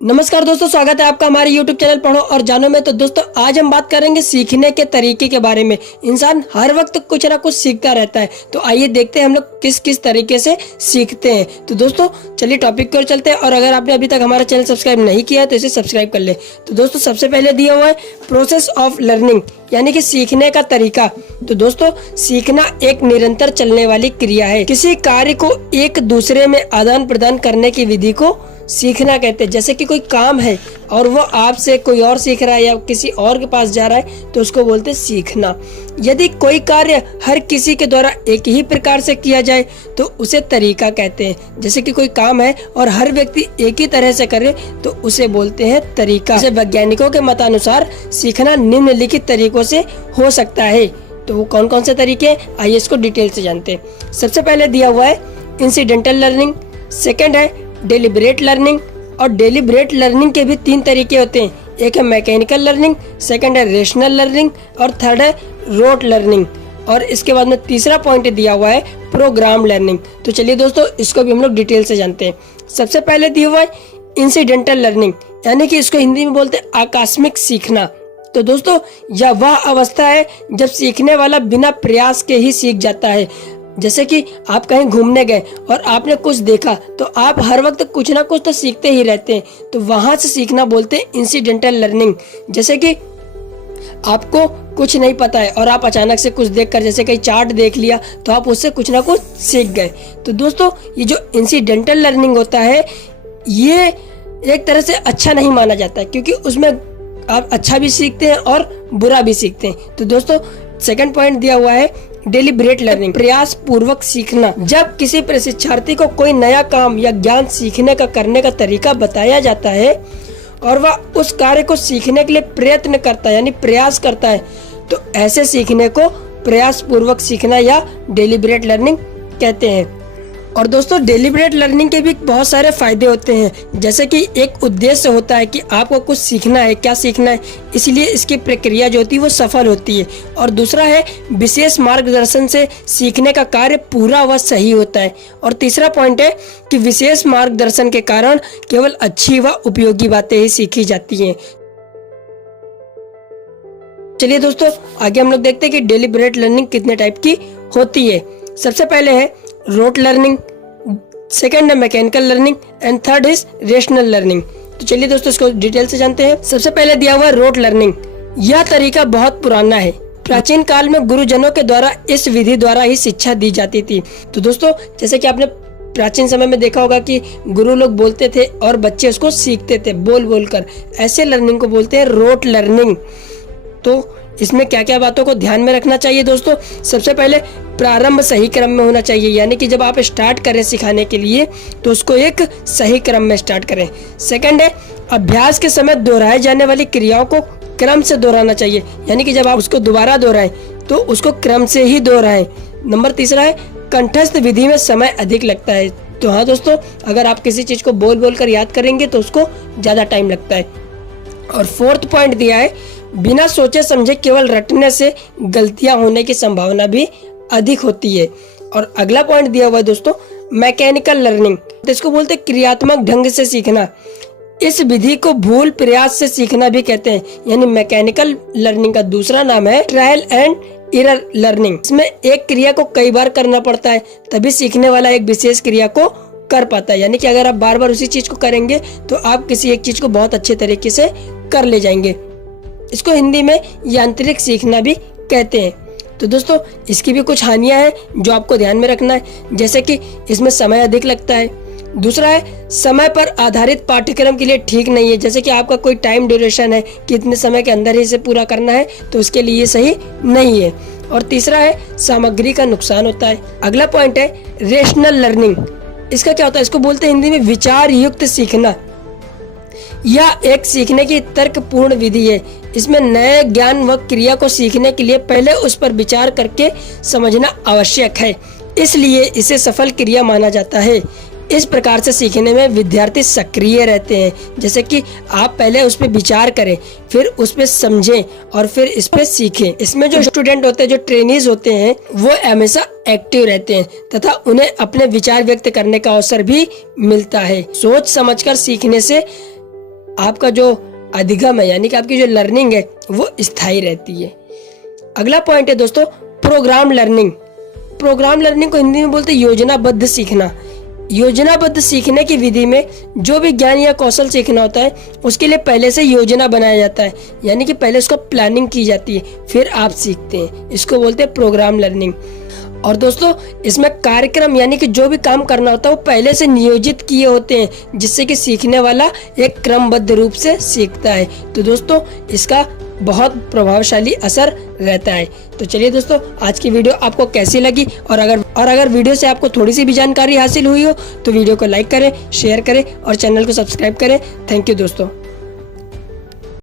नमस्कार दोस्तों, स्वागत है आपका हमारे YouTube चैनल पढ़ो और जानो में। तो दोस्तों आज हम बात करेंगे सीखने के तरीके के बारे में। इंसान हर वक्त कुछ ना कुछ सीखता रहता है, तो आइए देखते हैं हम लोग किस किस तरीके से सीखते हैं। तो दोस्तों चलिए टॉपिक की ओर चलते हैं, और अगर आपने अभी तक हमारा चैनल सब्सक्राइब नहीं किया है तो इसे सब्सक्राइब कर ले। तो दोस्तों सबसे पहले दिया हुआ है प्रोसेस ऑफ लर्निंग, यानी कि सीखने का तरीका। तो दोस्तों सीखना एक निरंतर चलने वाली क्रिया है। किसी कार्य को एक दूसरे में आदान प्रदान करने की विधि को सीखना कहते हैं। जैसे कि कोई काम है और वो आपसे कोई और सीख रहा है या किसी और के पास जा रहा है तो उसको बोलते हैं सीखना। यदि कोई कार्य हर किसी के द्वारा एक ही प्रकार से किया जाए तो उसे तरीका कहते हैं। जैसे कि कोई काम है और हर व्यक्ति एक ही तरह से करे तो उसे बोलते हैं तरीका। जैसे वैज्ञानिकों के मतानुसार सीखना निम्नलिखित तरीकों से हो सकता है। तो वो कौन कौन से तरीके हैं, आइए इसको डिटेल से जानते हैं। सबसे पहले दिया हुआ है इंसिडेंटल लर्निंग, सेकेंड है डेलिब्रेट लर्निंग। और डेलिब्रेट लर्निंग के भी तीन तरीके होते हैं, एक है मैकेनिकल लर्निंग, सेकंड है रेशनल लर्निंग और थर्ड है रोट लर्निंग। और इसके बाद में तीसरा पॉइंट दिया हुआ है प्रोग्राम लर्निंग। तो चलिए दोस्तों इसको भी हम लोग डिटेल से जानते हैं। सबसे पहले दिया हुआ है इंसिडेंटल लर्निंग, यानी कि इसको हिंदी में बोलते हैं आकस्मिक सीखना। तो दोस्तों यह वह अवस्था है जब सीखने वाला बिना प्रयास के ही सीख जाता है। जैसे कि आप कहीं घूमने गए और आपने कुछ देखा तो आप हर वक्त कुछ ना कुछ तो सीखते ही रहते हैं, तो वहां से सीखना बोलते हैं इंसिडेंटल लर्निंग। जैसे कि आपको कुछ नहीं पता है और आप अचानक से कुछ देखकर, जैसे कहीं चार्ट देख लिया तो आप उससे कुछ ना कुछ सीख गए। तो दोस्तों ये जो इंसिडेंटल लर्निंग होता है ये एक तरह से अच्छा नहीं माना जाता है, क्योंकि उसमें आप अच्छा भी सीखते हैं और बुरा भी सीखते हैं। तो दोस्तों सेकंड पॉइंट दिया हुआ है डेलिब्रेट लर्निंग, प्रयास पूर्वक सीखना। जब किसी प्रशिक्षार्थी को कोई नया काम या ज्ञान सीखने का करने का तरीका बताया जाता है और वह उस कार्य को सीखने के लिए प्रयत्न करता है, यानी प्रयास करता है, तो ऐसे सीखने को प्रयास पूर्वक सीखना या डेलिब्रेट लर्निंग कहते हैं। और दोस्तों डेलिब्रेट लर्निंग के भी बहुत सारे फायदे होते हैं। जैसे कि एक उद्देश्य होता है कि आपको कुछ सीखना है, क्या सीखना है, इसलिए इसकी प्रक्रिया जो होती है वो सफल होती है। और दूसरा है विशेष मार्गदर्शन से सीखने का कार्य पूरा व सही होता है। और तीसरा पॉइंट है कि विशेष मार्गदर्शन के कारण केवल अच्छी व उपयोगी बातें ही सीखी जाती हैं। चलिए दोस्तों आगे हम लोग देखते हैं कि डेलिब्रेट लर्निंग कितने टाइप की होती है। सबसे पहले है रोट लर्निंग, सेकंड है mechanical learning and third is rational learning. तो चलिए दोस्तों इसको डिटेल से जानते हैं। सबसे पहले दिया हुआ है रोट लर्निंग। यह तरीका बहुत पुराना है। प्राचीन काल में गुरुजनों के द्वारा इस विधि द्वारा ही शिक्षा दी जाती थी। तो दोस्तों जैसे कि आपने प्राचीन समय में देखा होगा कि गुरु लोग बोलते थे और बच्चे उसको सीखते थे बोल बोल कर। ऐसे लर्निंग को बोलते हैं रोट लर्निंग। तो इसमें क्या क्या बातों को ध्यान में रखना चाहिए दोस्तों। सबसे पहले प्रारंभ सही क्रम में होना चाहिए, यानी कि जब आप स्टार्ट करें सिखाने के लिए तो उसको एक सही क्रम में स्टार्ट करें। सेकंड है अभ्यास के समय दोहराए जाने वाली क्रियाओं को क्रम से दोहराना चाहिए, यानी कि जब आप उसको दोबारा दोहराएं तो उसको क्रम से ही दोहराएं। नंबर तीसरा है कंठस्थ विधि में समय अधिक लगता है। तो हाँ दोस्तों, अगर आप किसी चीज को बोल बोल कर याद करेंगे तो उसको ज्यादा टाइम लगता है। और फोर्थ पॉइंट दिया है बिना सोचे समझे केवल रटने से गलतियां होने की संभावना भी अधिक होती है। और अगला पॉइंट दिया हुआ है दोस्तों मैकेनिकल लर्निंग। तो इसको बोलते हैं क्रियात्मक ढंग से सीखना। इस विधि को भूल प्रयास से सीखना भी कहते हैं, यानी मैकेनिकल लर्निंग का दूसरा नाम है ट्रायल एंड एरर लर्निंग। इसमें एक क्रिया को कई बार करना पड़ता है तभी सीखने वाला एक विशेष क्रिया को कर पाता है। यानी कि अगर आप बार बार उसी चीज को करेंगे तो आप किसी एक चीज को बहुत अच्छे तरीके से कर ले जाएंगे। इसको हिंदी में यांत्रिक सीखना भी कहते हैं। तो दोस्तों इसकी भी कुछ हानियां हैं जो आपको ध्यान में रखना है, जैसे कि इसमें समय अधिक लगता है। दूसरा है समय पर आधारित पाठ्यक्रम के लिए ठीक नहीं है। जैसे कि आपका कोई टाइम ड्यूरेशन है कि इतने समय के अंदर ही इसे पूरा करना है, तो उसके लिए सही नहीं है। और तीसरा है सामग्री का नुकसान होता है। अगला पॉइंट है रेशनल लर्निंग। इसका क्या होता है, इसको बोलते हैं हिंदी में विचार युक्त सीखना। यह एक सीखने की तर्कपूर्ण विधि है। इसमें नए ज्ञान व क्रिया को सीखने के लिए पहले उस पर विचार करके समझना आवश्यक है, इसलिए इसे सफल क्रिया माना जाता है। इस प्रकार से सीखने में विद्यार्थी सक्रिय रहते हैं। जैसे कि आप पहले उस पर विचार करें, फिर उस पर समझें और फिर इस पर सीखें। इसमें जो स्टूडेंट होते हैं, जो ट्रेनीज होते हैं, वो हमेशा एक्टिव रहते हैं तथा उन्हें अपने विचार व्यक्त करने का अवसर भी मिलता है। सोच समझकर सीखने से आपका जो अधिगम है यानी कि आपकी जो लर्निंग है वो स्थायी रहती है। अगला पॉइंट है दोस्तों प्रोग्राम लर्निंग। प्रोग्राम लर्निंग को हिंदी में बोलते हैं योजनाबद्ध सीखना। योजनाबद्ध सीखने की विधि में जो भी ज्ञान या कौशल सीखना होता है उसके लिए पहले से योजना बनाया जाता है, यानी कि पहले उसको प्लानिंग की जाती है फिर आप सीखते हैं। इसको बोलते हैं प्रोग्राम लर्निंग। और दोस्तों इसमें कार्यक्रम यानी कि जो भी काम करना होता है वो पहले से नियोजित किए होते हैं, जिससे कि सीखने वाला एक क्रमबद्ध रूप से सीखता है। तो दोस्तों इसका बहुत प्रभावशाली असर रहता है। तो चलिए दोस्तों आज की वीडियो आपको कैसी लगी, और अगर वीडियो से आपको थोड़ी सी भी जानकारी हासिल हुई हो तो वीडियो को लाइक करें, शेयर करें और चैनल को सब्सक्राइब करें। थैंक यू दोस्तों।